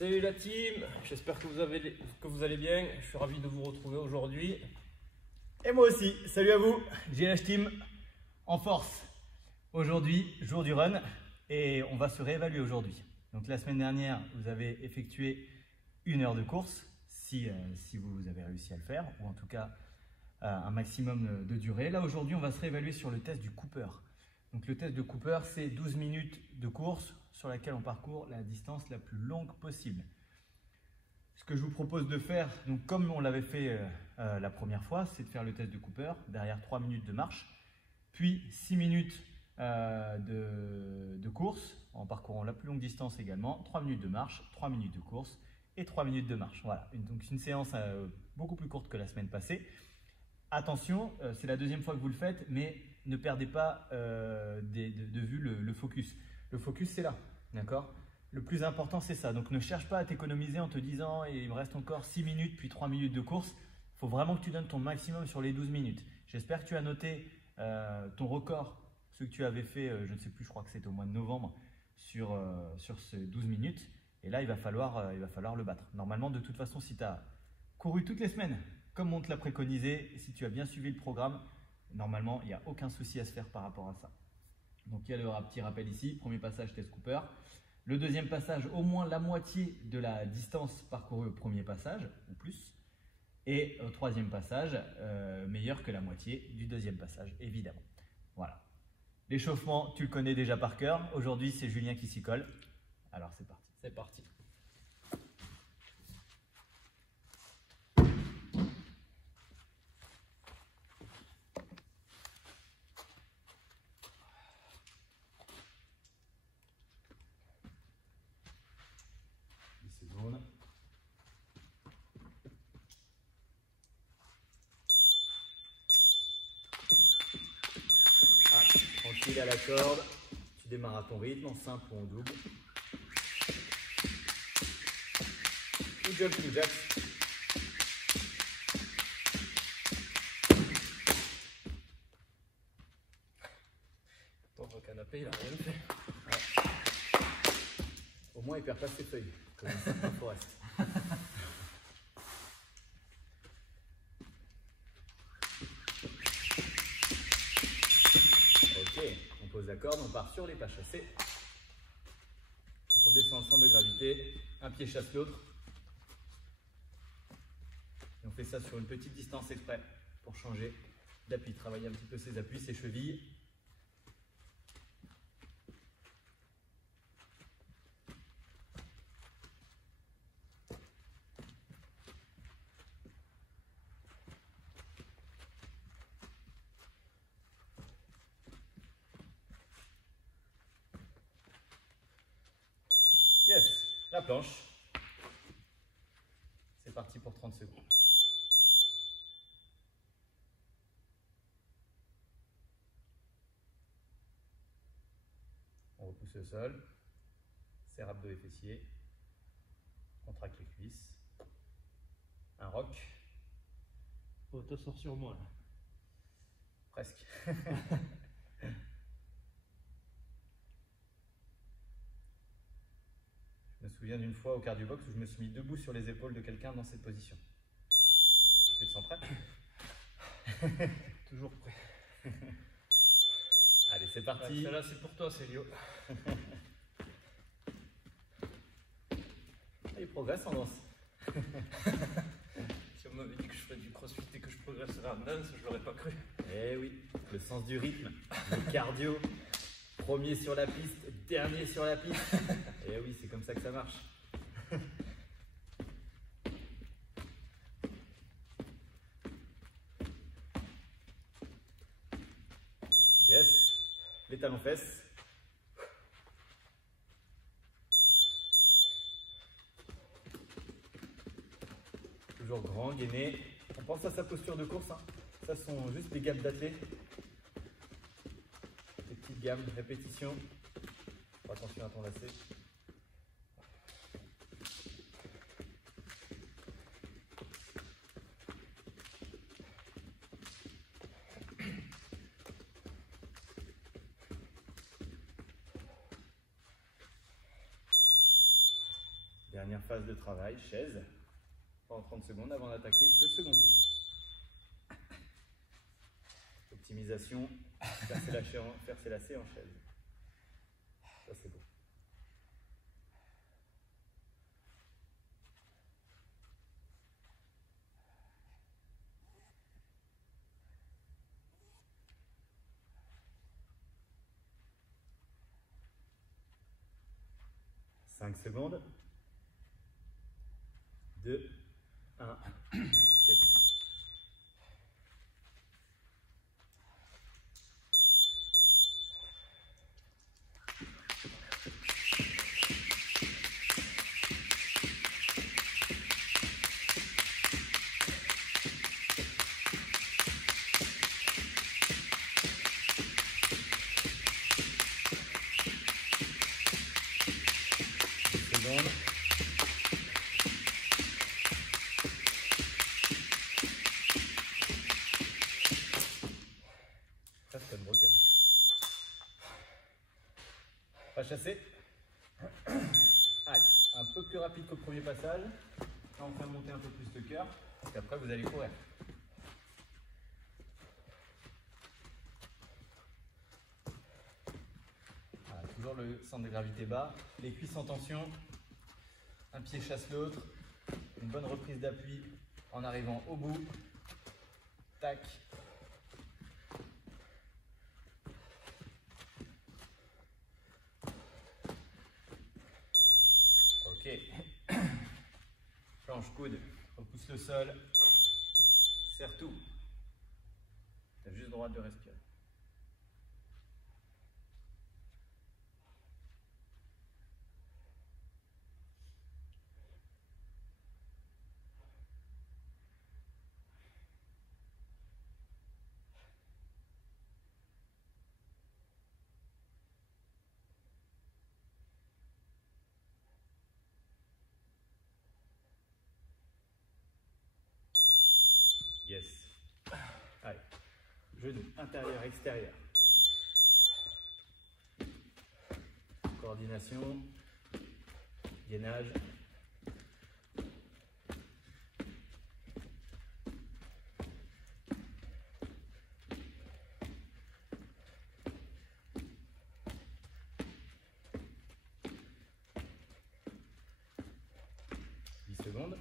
Salut la team, j'espère que vous allez bien. Je suis ravi de vous retrouver aujourd'hui. Et moi aussi, salut à vous, GLH Team, en force. Aujourd'hui, jour du run, et on va se réévaluer aujourd'hui. Donc la semaine dernière, vous avez effectué 1 heure de course, si vous avez réussi à le faire, ou en tout cas un maximum de durée. Là aujourd'hui, on va se réévaluer sur le test du Cooper. Donc le test de Cooper, c'est 12 minutes de course sur laquelle on parcourt la distance la plus longue possible. Ce que je vous propose de faire, donc comme on l'avait fait la première fois, c'est de faire le test de Cooper, derrière 3 minutes de marche, puis 6 minutes de course, en parcourant la plus longue distance également, 3 minutes de marche, 3 minutes de course et 3 minutes de marche. Voilà, donc une séance beaucoup plus courte que la semaine passée. Attention, c'est la deuxième fois que vous le faites, mais ne perdez pas de vue le focus. Le focus, c'est là, d'accord ? Le plus important, c'est ça. Donc, ne cherche pas à t'économiser en te disant il me reste encore 6 minutes puis 3 minutes de course. Il faut vraiment que tu donnes ton maximum sur les 12 minutes. J'espère que tu as noté ton record, ce que tu avais fait, je ne sais plus, je crois que c'était au mois de novembre, sur ces 12 minutes. Et là, il va falloir le battre. Normalement, de toute façon, si tu as couru toutes les semaines, comme on te l'a préconisé, si tu as bien suivi le programme, normalement, il n'y a aucun souci à se faire par rapport à ça. Donc, il y a le petit rappel ici. Premier passage, test Cooper. Le deuxième passage, au moins la moitié de la distance parcourue au premier passage, ou plus. Et au troisième passage, meilleur que la moitié du deuxième passage, évidemment. Voilà. L'échauffement, tu le connais déjà par cœur. Aujourd'hui, c'est Julien qui s'y colle. Alors, c'est parti. C'est parti. Tranquille à la corde, tu démarres à ton rythme, en simple ou en double. Ou jump ou jack. Ton canapé, il a rien fait. Ouais. Au moins, il perd pas ses feuilles, comme un forest. On pose la corde, on part sur les pas chassés. Donc on descend le centre de gravité, un pied chasse l'autre. Et on fait ça sur une petite distance exprès pour changer d'appui, travailler un petit peu ses appuis, ses chevilles. Yes, la planche. C'est parti pour 30 secondes. On repousse le sol, serre abdos et fessiers, contracte les cuisses, un rock. Oh, te sors sur moi là. Presque. Je me souviens d'une fois au cardio-box où je me suis mis debout sur les épaules de quelqu'un dans cette position. Tu te sens prêt? Toujours prêt. Allez, c'est parti. Ouais, celle-là, c'est pour toi, Célio. Il progresse en danse. Si on m'avait dit que je ferais du crossfit et que je progresserais en danse, je l'aurais pas cru. Eh oui, le sens du rythme, le cardio. Premier sur la piste, dernier sur la piste. Et oui, c'est comme ça que ça marche. Yes, les talons fesses. Toujours grand, gainé. On pense à sa posture de course. Hein. Ça sont juste des gammes d'athlètes. Des petites gammes, répétitions. Attention à ton lacet. Dernière phase de travail, chaise, pendant 30 secondes avant d'attaquer le second tour. Optimisation, faire ses lacets en chaise. Ça c'est beau. Cinq secondes. 2, 1. Yes. Secondes. Presque unbroken. Pas chassé. Allez, un peu plus rapide qu'au premier passage. Là, on fait monter un peu plus le cœur. Et après, vous allez courir. Voilà, toujours le centre de gravité bas. Les cuisses en tension. Un pied chasse l'autre. Une bonne reprise d'appui en arrivant au bout. Tac. Ok. Planche coude, repousse le sol. Serre tout. Tu as juste le droit de respirer. Yes. Allez. Genou intérieur, extérieur. Coordination. Gainage. Secondes.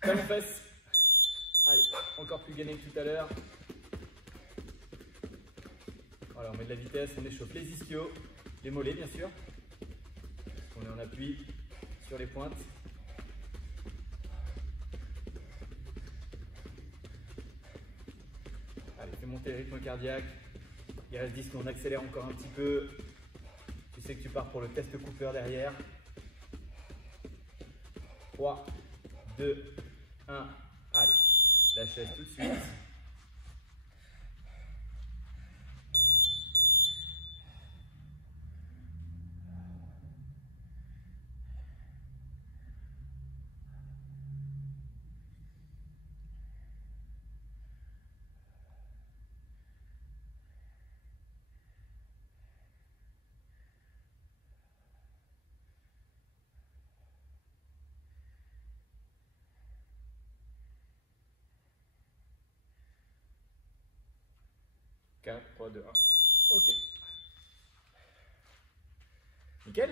Comme fesses. Allez, encore plus gainé que tout à l'heure. Voilà, on met de la vitesse, on échauffe les ischios, les mollets bien sûr. On est en appui sur les pointes. Allez, fais monter le rythme cardiaque. Il reste 10, on accélère encore un petit peu. Tu sais que tu pars pour le test Cooper derrière. 3, 2, 1. Allez, la chaise tout de suite. Quatre, 3, 2, 1. Ok. Nickel.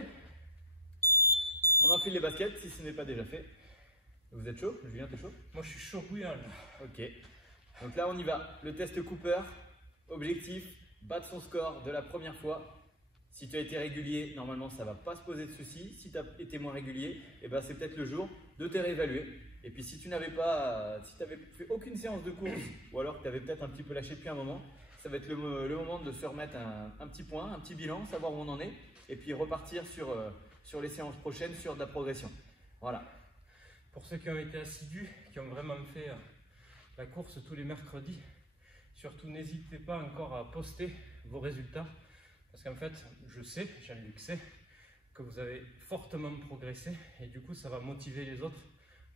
On enfile les baskets si ce n'est pas déjà fait. Vous êtes chaud? Julien, t'es chaud? Moi, je suis chaud bouillant. Ok. Donc là, on y va. Le test Cooper. Objectif, battre son score de la première fois. Si tu as été régulier, normalement, ça ne va pas se poser de soucis. Si tu as été moins régulier, eh ben, c'est peut-être le jour de te réévaluer. Et puis, si tu n'avais fait aucune séance de course, ou alors que tu avais peut-être un petit peu lâché depuis un moment, ça va être le moment de se remettre un petit point, un petit bilan, savoir où on en est, et puis repartir sur les séances prochaines, sur de la progression. Voilà. Pour ceux qui ont été assidus, qui ont vraiment fait la course tous les mercredis, surtout n'hésitez pas encore à poster vos résultats, parce qu'en fait, je sais, Jean-Luc sait, que vous avez fortement progressé, et du coup, ça va motiver les autres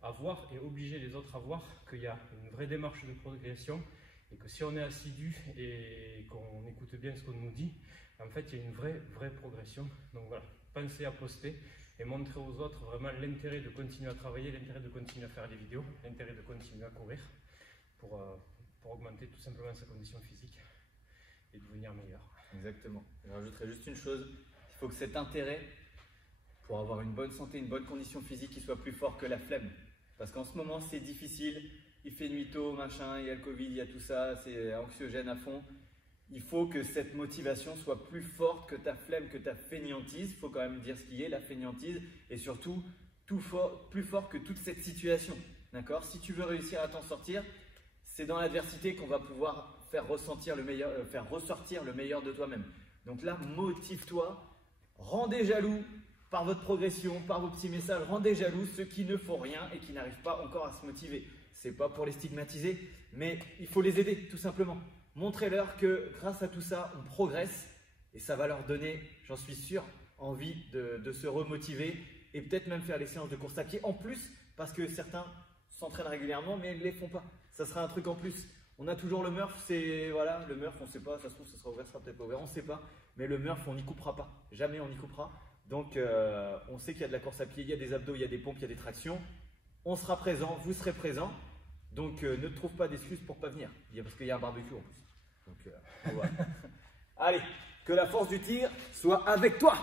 à voir et obliger les autres à voir qu'il y a une vraie démarche de progression et que si on est assidu et qu'on écoute bien ce qu'on nous dit, en fait il y a une vraie progression. Donc voilà, pensez à poster et montrer aux autres vraiment l'intérêt de continuer à travailler, l'intérêt de continuer à faire des vidéos, l'intérêt de continuer à courir pour augmenter tout simplement sa condition physique et devenir meilleur. Exactement. Je rajouterai juste une chose, il faut que cet intérêt pour avoir une bonne santé, une bonne condition physique, il soit plus fort que la flemme. Parce qu'en ce moment c'est difficile, il fait nuit tôt, machin, il y a le Covid, il y a tout ça, c'est anxiogène à fond. Il faut que cette motivation soit plus forte que ta flemme, que ta fainéantise. Il faut quand même dire ce qui est, la fainéantise, et surtout plus fort que toute cette situation. D'accord? Si tu veux réussir à t'en sortir, c'est dans l'adversité qu'on va pouvoir faire ressortir le meilleur de toi-même. Donc là, motive-toi, rendez jaloux par votre progression, par vos petits messages, rendez jaloux ceux qui ne font rien et qui n'arrivent pas encore à se motiver. C'est pas pour les stigmatiser, mais il faut les aider tout simplement. Montrez-leur que grâce à tout ça, on progresse et ça va leur donner, j'en suis sûr, envie de se remotiver et peut-être même faire les séances de course à pied en plus parce que certains s'entraînent régulièrement mais ils ne les font pas. Ça sera un truc en plus. On a toujours le Murph, c'est voilà, le Murph, on ne sait pas, ça se trouve, ça sera ouvert, ça sera peut-être pas ouvert, on ne sait pas. Mais le Murph, on n'y coupera pas. Jamais on n'y coupera. Donc, on sait qu'il y a de la course à pied, il y a des abdos, il y a des pompes, il y a des tractions. On sera présent, vous serez présent. Donc, ne trouve pas d'excuses pour ne pas venir. Parce qu'il y a un barbecue en plus. Donc, voilà. Allez, que la force du tir soit avec toi.